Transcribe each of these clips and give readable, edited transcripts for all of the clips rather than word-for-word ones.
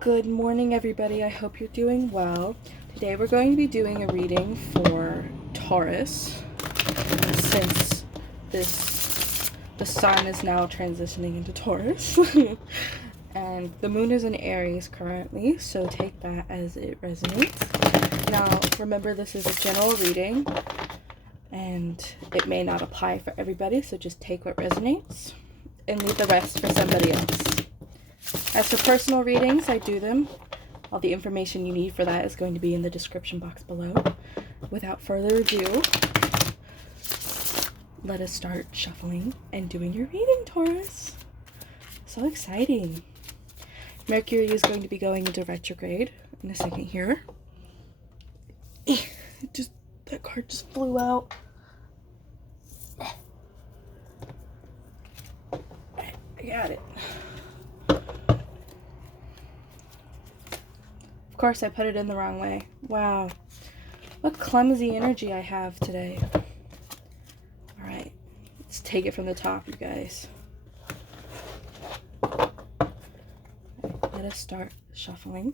Good morning, everybody. I hope you're doing well. Today we're going to be doing a reading for Taurus, since the sun is now transitioning into Taurus. And the moon is in Aries currently, so take that as it resonates. Now, remember, this is a general reading, and it may not apply for everybody, so just take what resonates and leave the rest for somebody else. As for personal readings, I do them. All the information you need for that is going to be in the description box below. Without further ado, let us start shuffling and doing your reading, Taurus. So exciting. Mercury is going to be going into retrograde in a second here. That card just flew out. I got it. Of course, I put it in the wrong way. Wow. What clumsy energy I have today. Alright. Let's take it from the top, you guys. Let us start shuffling.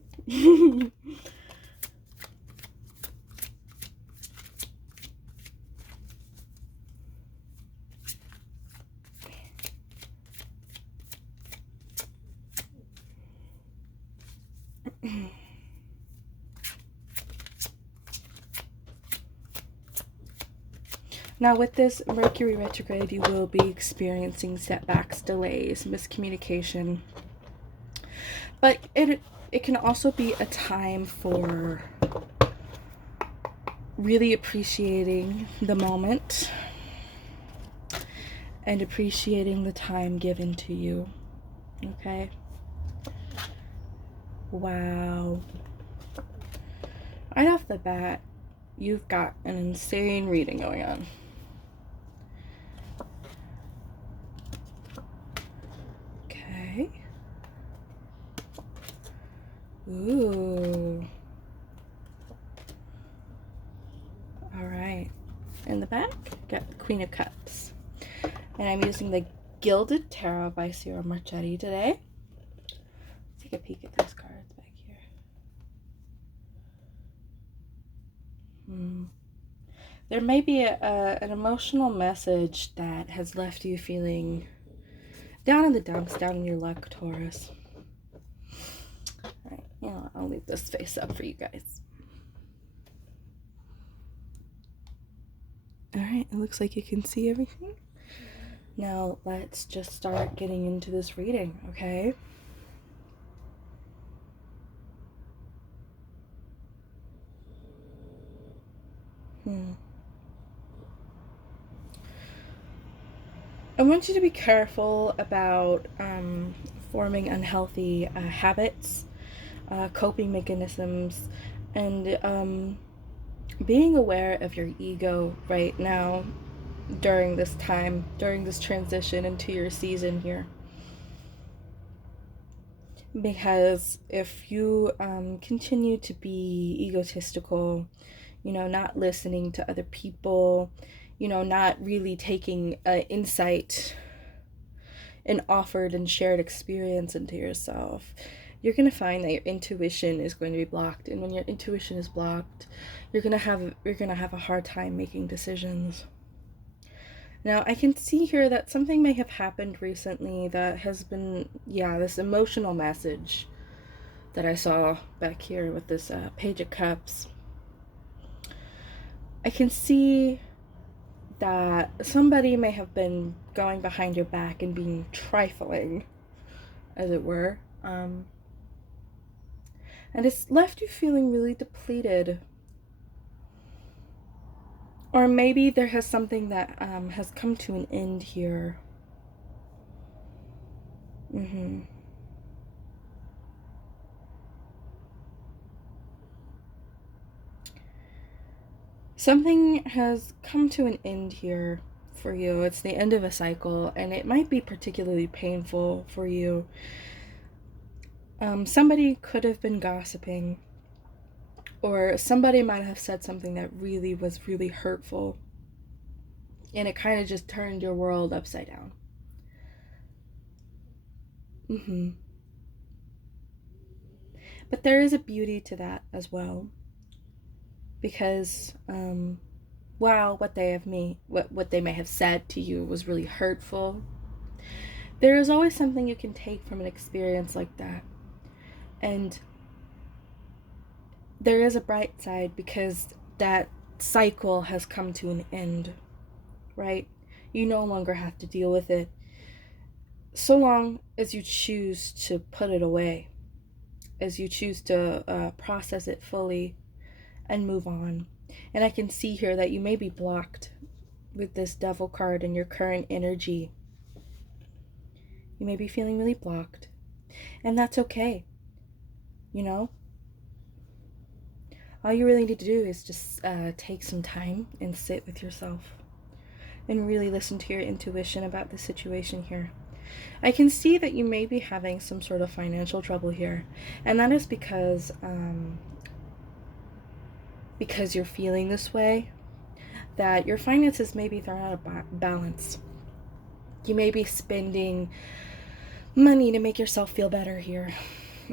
Now, with this Mercury retrograde, you will be experiencing setbacks, delays, miscommunication. But it can also be a time for really appreciating the moment and appreciating the time given to you. Okay? Wow. Right off the bat, you've got an insane reading going on. Okay. Ooh. Alright. In the back, got the Queen of Cups. And I'm using the Gilded Tarot by Ciro Marchetti today. Let's take a peek at those cards back here. There may be an emotional message that has left you feeling down in the dumps, down in your luck, Taurus. Alright, I'll leave this face up for you guys. Alright, it looks like you can see everything. Now, let's just start getting into this reading, okay? I want you to be careful about forming unhealthy habits, coping mechanisms, and being aware of your ego right now during this time, during this transition into your season here. Because if you continue to be egotistical, not listening to other people, not really taking insight and offered and shared experience into yourself, you're going to find that your intuition is going to be blocked. And when your intuition is blocked, you're going to have a hard time making decisions. Now, I can see here that something may have happened recently that has been, this emotional message that I saw back here with this Page of Cups. I can see that somebody may have been going behind your back and being trifling, as it were. And it's left you feeling really depleted. Or maybe there has something that has come to an end here. Something has come to an end here for you. It's the end of a cycle, and it might be particularly painful for you. Somebody could have been gossiping, or somebody might have said something that was really hurtful, and it kind of just turned your world upside down. But there is a beauty to that as well, because while what they may have said to you was really hurtful, there is always something you can take from an experience like that. And there is a bright side, because that cycle has come to an end, right? You no longer have to deal with it, so long as you choose to put it away, as you choose to process it fully and move on. And I can see here that you may be blocked with this Devil card in your current energy. You may be feeling really blocked, and that's okay. You know, all you really need to do is just take some time and sit with yourself and really listen to your intuition about the situation here. I can see that you may be having some sort of financial trouble here, and that is because you're feeling this way, that your finances may be thrown out of balance. You may be spending money to make yourself feel better here,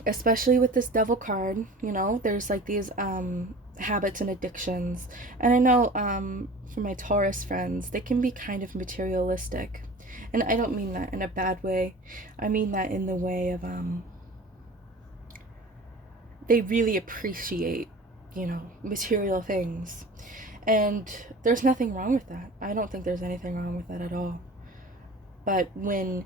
especially with this Devil card. You know, there's like these habits and addictions, and I know for my Taurus friends, they can be kind of materialistic, and I don't mean that in a bad way. I mean that in the way of they really appreciate, you know, material things, and there's nothing wrong with that. I don't think there's anything wrong with that at all. But when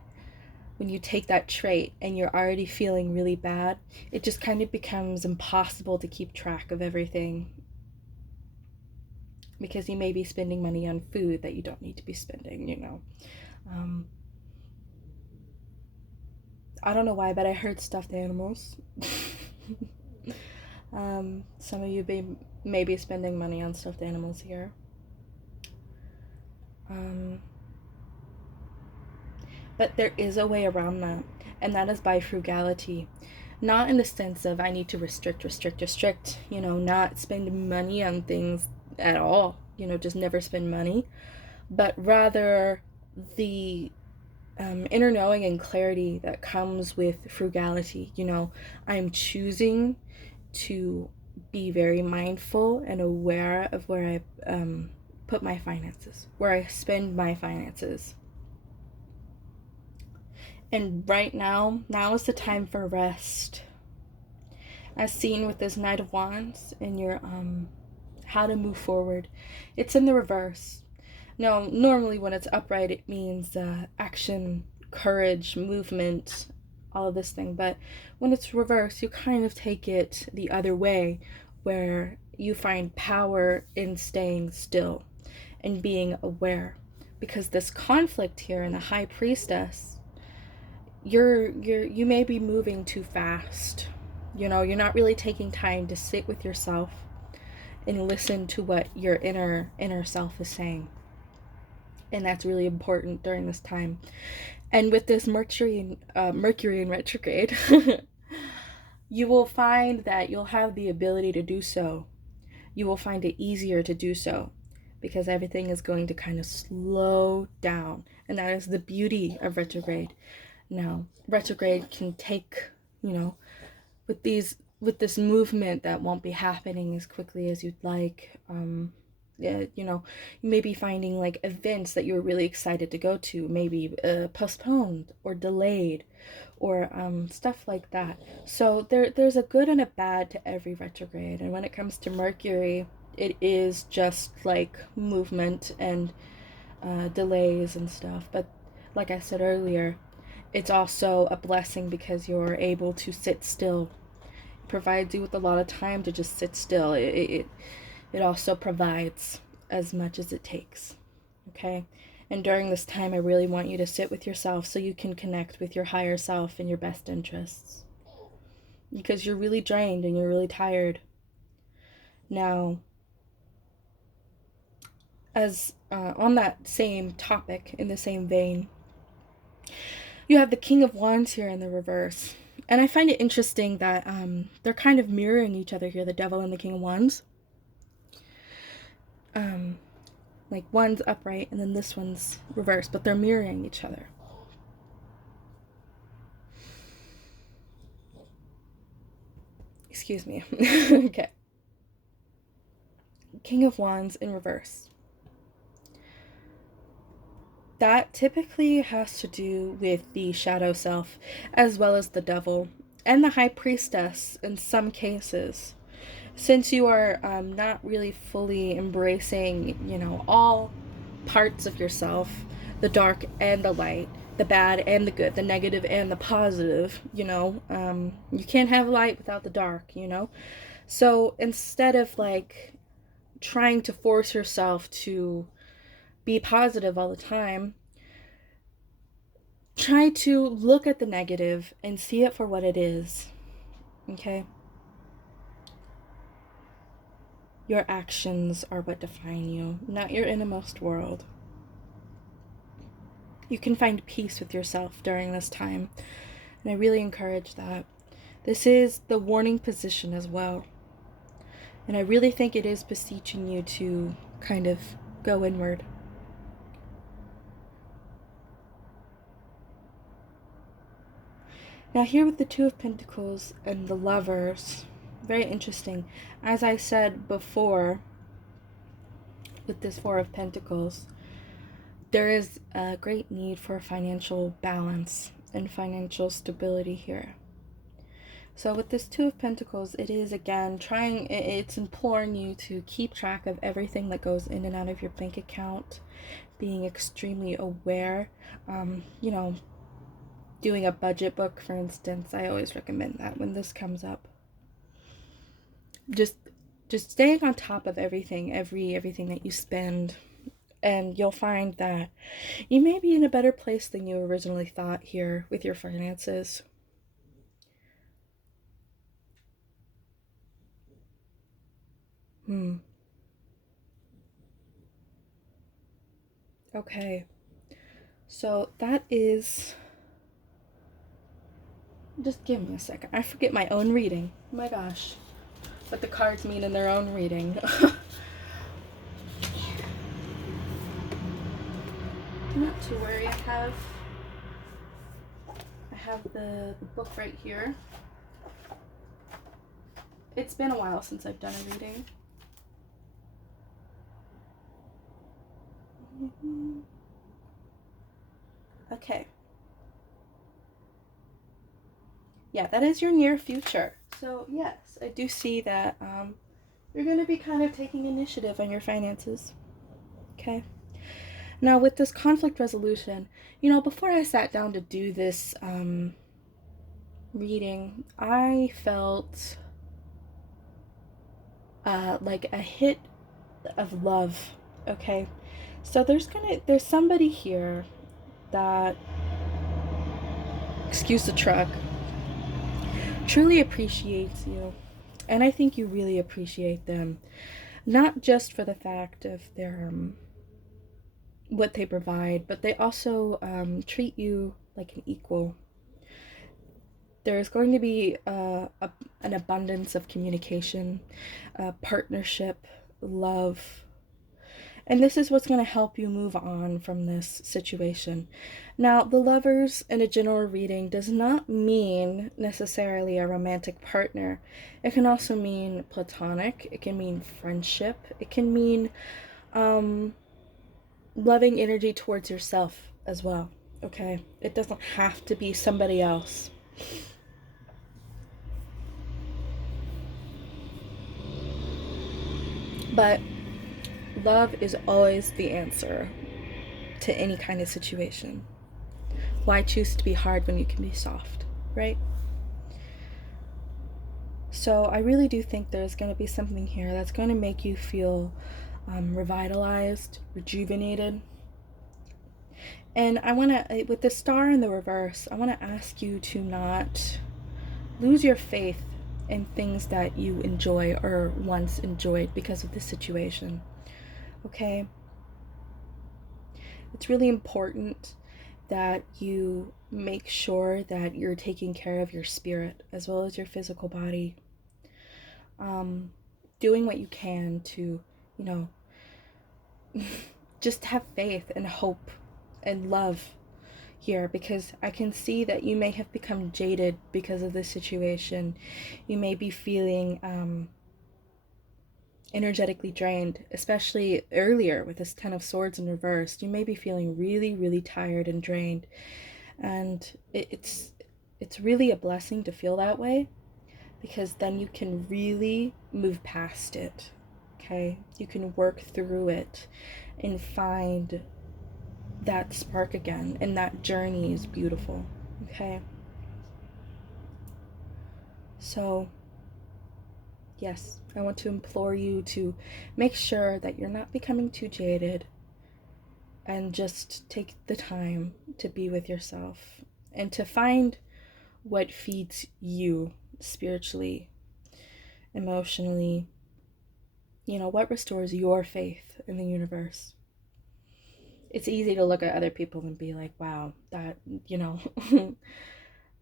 you take that trait and you're already feeling really bad, it just kind of becomes impossible to keep track of everything, because you may be spending money on food that you don't need to be spending, you know. I don't know why, but I heard stuffed animals. Some of you may be spending money on stuffed animals here. But there is a way around that, and that is by frugality. Not in the sense of I need to restrict, you know, not spend money on things at all, you know, just never spend money, but rather the inner knowing and clarity that comes with frugality. You know, I'm choosing to be very mindful and aware of where I put my finances, where I spend my finances. And right now is the time for rest. As seen with this Knight of Wands in your how to move forward. It's in the reverse. Now, normally when it's upright, it means action, courage, movement, all of this thing. But when it's reversed, you kind of take it the other way, where you find power in staying still and being aware. Because this conflict here in the High Priestess, you may be moving too fast. You know, you're not really taking time to sit with yourself and listen to what your inner self is saying. And that's really important during this time. And with this Mercury in retrograde, you will find that you'll have the ability to do so. You will find it easier to do so, because everything is going to kind of slow down. And that is the beauty of retrograde. Now, retrograde can take, you know, with this movement that won't be happening as quickly as you'd like. You know, you may be finding like events that you're really excited to go to, maybe postponed or delayed, or stuff like that. So there's a good and a bad to every retrograde. And when it comes to Mercury, it is just like movement and delays and stuff. But like I said earlier, it's also a blessing, because you're able to sit still. It provides you with a lot of time to just sit still. It also provides as much as it takes. Okay? And during this time, I really want you to sit with yourself so you can connect with your higher self and your best interests. Because you're really drained and you're really tired. Now, as on that same topic, in the same vein, you have the King of Wands here in the reverse. And I find it interesting that they're kind of mirroring each other here, the Devil and the King of Wands. Like one's upright and then this one's reversed, but they're mirroring each other. Excuse me. Okay. King of Wands in reverse. That typically has to do with the shadow self, as well as the devil, and the high priestess in some cases. Since you are not really fully embracing, all parts of yourself, the dark and the light, the bad and the good, the negative and the positive, you can't have light without the dark. So instead of like trying to force yourself to be positive all the time, try to look at the negative and see it for what it is. Okay? Your actions are what define you, not your innermost world. You can find peace with yourself during this time, and I really encourage that. This is the warning position as well, and I really think it is beseeching you to kind of go inward. Now here with the Two of Pentacles and the Lovers, very interesting. As I said before, with this Four of Pentacles, there is a great need for financial balance and financial stability here. So with this Two of Pentacles, it is again it's imploring you to keep track of everything that goes in and out of your bank account, being extremely aware, doing a budget book, for instance. I always recommend that when this comes up. Just staying on top of everything that you spend, and you'll find that you may be in a better place than you originally thought here with your finances. Okay. So that is... Just give me a second. I forget my own reading. Oh my gosh. What the cards mean in their own reading. Not to worry. I have the book right here. It's been a while since I've done a reading. Okay. Yeah, that is your near future. So yes, I do see that you're going to be kind of taking initiative on your finances. Okay. Now with this conflict resolution, before I sat down to do this reading, I felt like a hit of love. Okay. So there's somebody here that, excuse the truck, truly appreciates you. And I think you really appreciate them. Not just for the fact of their what they provide, but they also treat you like an equal. There's going to be an abundance of communication, partnership, love. And this is what's going to help you move on from this situation. Now, the Lovers in a general reading does not mean necessarily a romantic partner. It can also mean platonic. It can mean friendship. It can mean loving energy towards yourself as well. Okay? It doesn't have to be somebody else. But love is always the answer to any kind of situation. Why choose to be hard when you can be soft, right? So I really do think there's going to be something here that's going to make you feel revitalized, rejuvenated. And I want to, with the star in the reverse, I want to ask you to not lose your faith in things that you enjoy or once enjoyed because of this situation. Okay? It's really important that you make sure that you're taking care of your spirit as well as your physical body. Doing what you can to, just have faith and hope and love here, because I can see that you may have become jaded because of this situation. You may be feeling energetically drained, especially earlier with this Ten of Swords in reverse. You may be feeling really, really tired and drained. And it's really a blessing to feel that way, because then you can really move past it. Okay? You can work through it and find that spark again, and that journey is beautiful. Okay? So yes, I want to implore you to make sure that you're not becoming too jaded, and just take the time to be with yourself and to find what feeds you spiritually, emotionally, what restores your faith in the universe. It's easy to look at other people and be like, wow, that,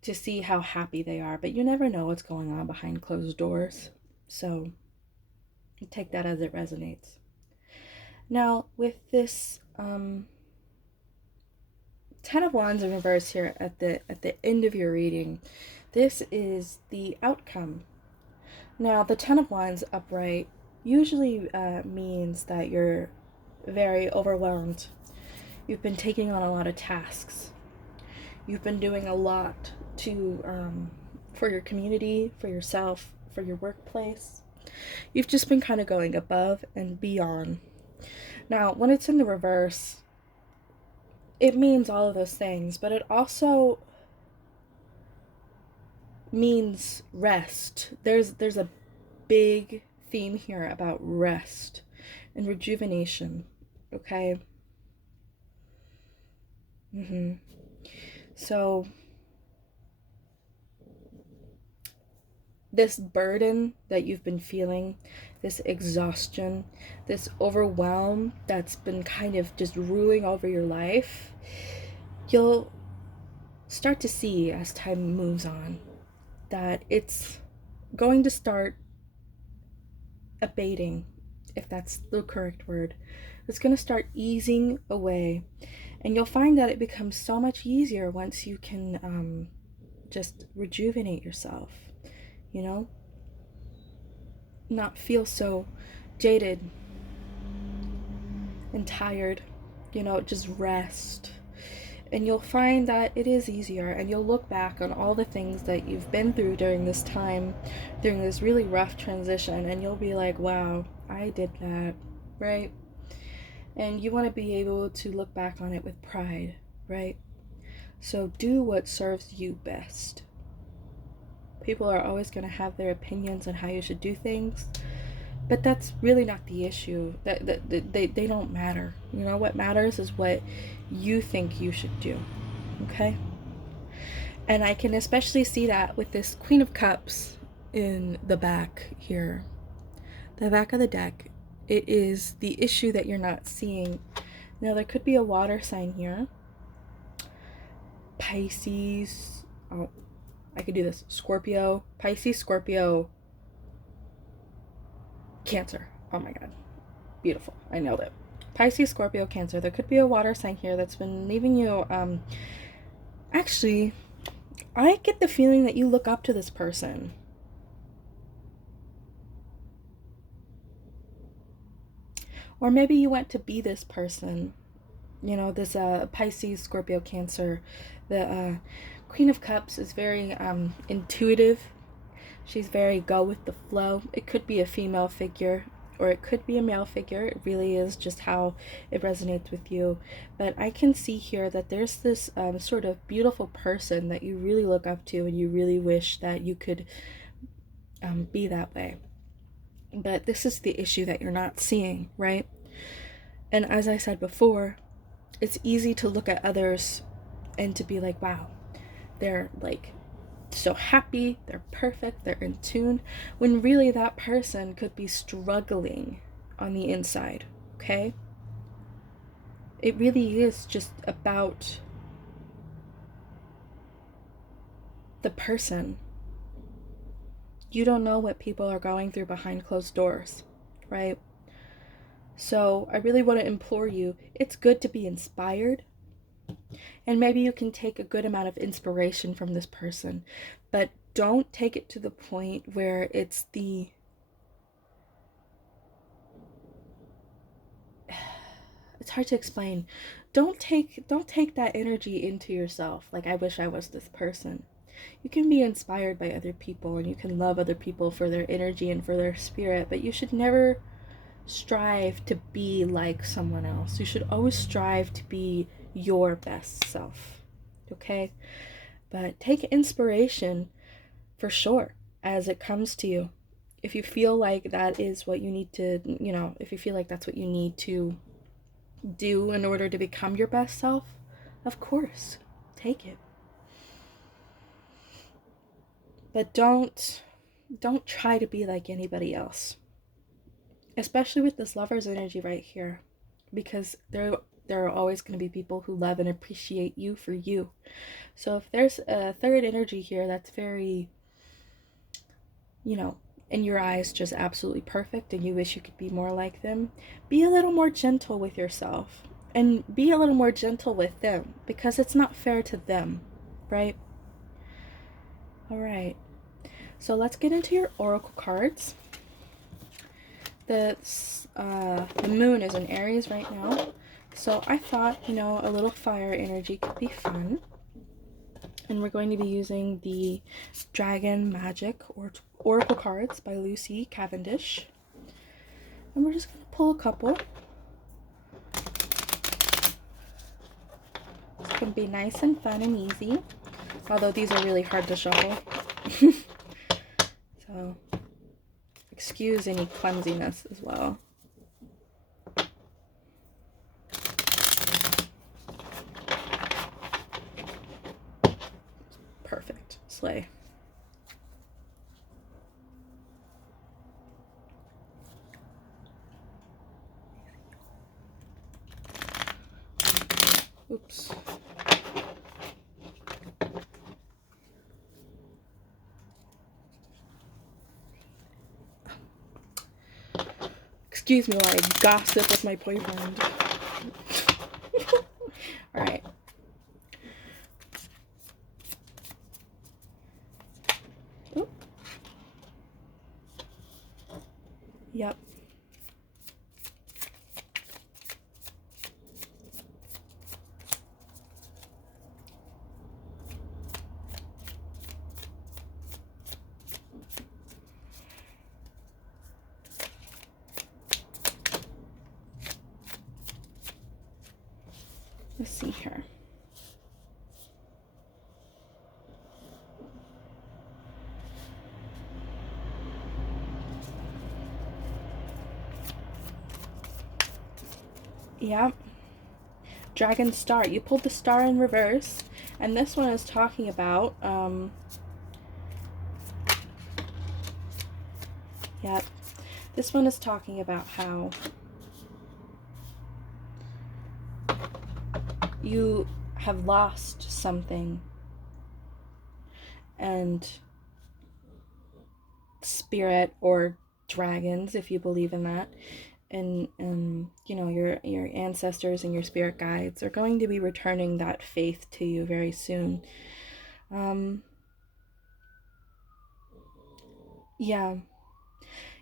to see how happy they are, but you never know what's going on behind closed doors. So take that as it resonates. Now, with this Ten of Wands in reverse here at the end of your reading, this is the outcome. Now, the Ten of Wands upright usually means that you're very overwhelmed. You've been taking on a lot of tasks. You've been doing a lot for your community, for yourself, for your workplace. You've just been kind of going above and beyond. Now, when it's in the reverse, it means all of those things, but it also means rest. There's a big theme here about rest and rejuvenation. Okay? So this burden that you've been feeling, this exhaustion, this overwhelm that's been kind of just ruling over your life, you'll start to see as time moves on that it's going to start abating, if that's the correct word. It's going to start easing away, and you'll find that it becomes so much easier once you can just rejuvenate yourself, not feel so jaded and tired, just rest. And you'll find that it is easier, and you'll look back on all the things that you've been through during this time, during this really rough transition, and you'll be like, wow, I did that, right? And you want to be able to look back on it with pride, right? So do what serves you best. People are always going to have their opinions on how you should do things, but that's really not the issue. They don't matter. What matters is what you think you should do. Okay? And I can especially see that with this Queen of Cups in the back here. The back of the deck. It is the issue that you're not seeing. Now, there could be a water sign here. Pisces. Oh, I could do this. Scorpio. Pisces, Scorpio, Cancer. Oh my god. Beautiful. I nailed it. Pisces, Scorpio, Cancer. There could be a water sign here that's been leaving you, actually, I get the feeling that you look up to this person. Or maybe you went to be this person. This Pisces, Scorpio, Cancer. The Queen of Cups is very intuitive. She's very go with the flow. It could be a female figure, or it could be a male figure. It really is just how it resonates with you. But I can see here that there's this sort of beautiful person that you really look up to, and you really wish that you could be that way. But this is the issue that you're not seeing, right? And as I said before, it's easy to look at others and to be like, wow, they're like so happy, they're perfect, they're in tune, when really that person could be struggling on the inside, okay? It really is just about the person. You don't know what people are going through behind closed doors, right? So I really want to implore you, it's good to be inspired. And maybe you can take a good amount of inspiration from this person, but don't take it to the point where it's hard to explain. Don't take that energy into yourself. Like, I wish I was this person. You can be inspired by other people and you can love other people for their energy and for their spirit, but you should never strive to be like someone else. You should always strive to be your best self. Okay? But take inspiration for sure as it comes to you. If you feel like that is what you need to, if you feel like that's what you need to do in order to become your best self, of course, take it. But don't try to be like anybody else. Especially with this lover's energy right here, because there are always going to be people who love and appreciate you for you. So if there's a third energy here that's very, in your eyes just absolutely perfect and you wish you could be more like them, be a little more gentle with yourself and be a little more gentle with them, because it's not fair to them, right? All right. So let's get into your oracle cards. The moon is in Aries right now, so I thought, a little fire energy could be fun. And we're going to be using the Dragon Magic or Oracle cards by Lucy Cavendish. And we're just going to pull a couple. It's going to be nice and fun and easy, although these are really hard to shuffle. So excuse any clumsiness as well. Perfect. Slay. Oops. Excuse me while I gossip with my boyfriend. All right. Oop. Yep. Let's see here. Yep. Dragon Star. You pulled the star in reverse, and this one is talking about, yep. This one is talking about how you have lost something, and spirit or dragons, if you believe in that, and your ancestors and your spirit guides are going to be returning that faith to you very soon. Yeah,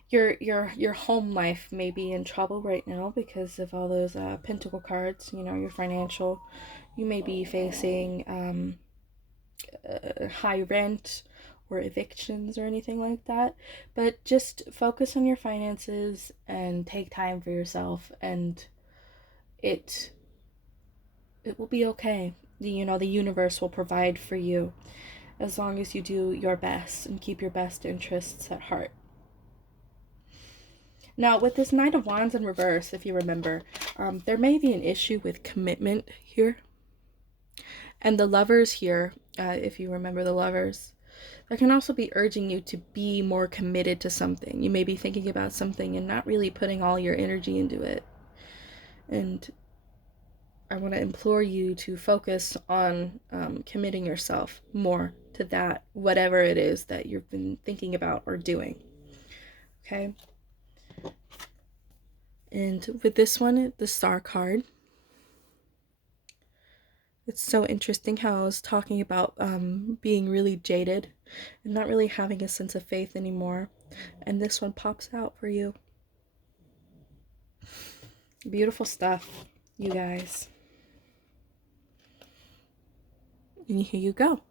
your home life may be in trouble right now because of all those pentacle cards. Your financial, you may be facing high rent or evictions or anything like that, but just focus on your finances and take time for yourself, and it will be okay. The universe will provide for you as long as you do your best and keep your best interests at heart. Now, with this Knight of Wands in reverse, if you remember, there may be an issue with commitment here. And the Lovers here, if you remember the Lovers, there can also be urging you to be more committed to something. You may be thinking about something and not really putting all your energy into it. And I want to implore you to focus on committing yourself more to that, whatever it is that you've been thinking about or doing. Okay? And with this one, the Star card, It's so interesting how I was talking about being really jaded and not really having a sense of faith anymore. And this one pops out for you. Beautiful stuff, you guys. And here you go.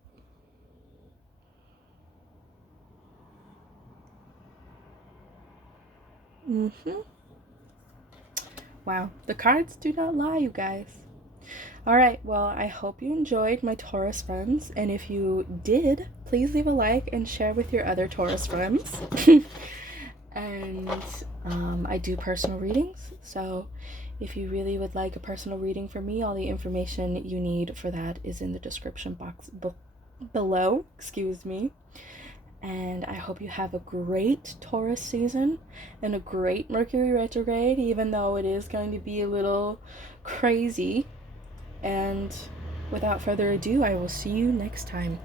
Wow, the cards do not lie, you guys. Alright, well, I hope you enjoyed my Taurus friends, and if you did, please leave a like and share with your other Taurus friends. And I do personal readings, so if you really would like a personal reading from me, all the information you need for that is in the description box below. Excuse me. And I hope you have a great Taurus season and a great Mercury retrograde, even though it is going to be a little crazy. And without further ado, I will see you next time.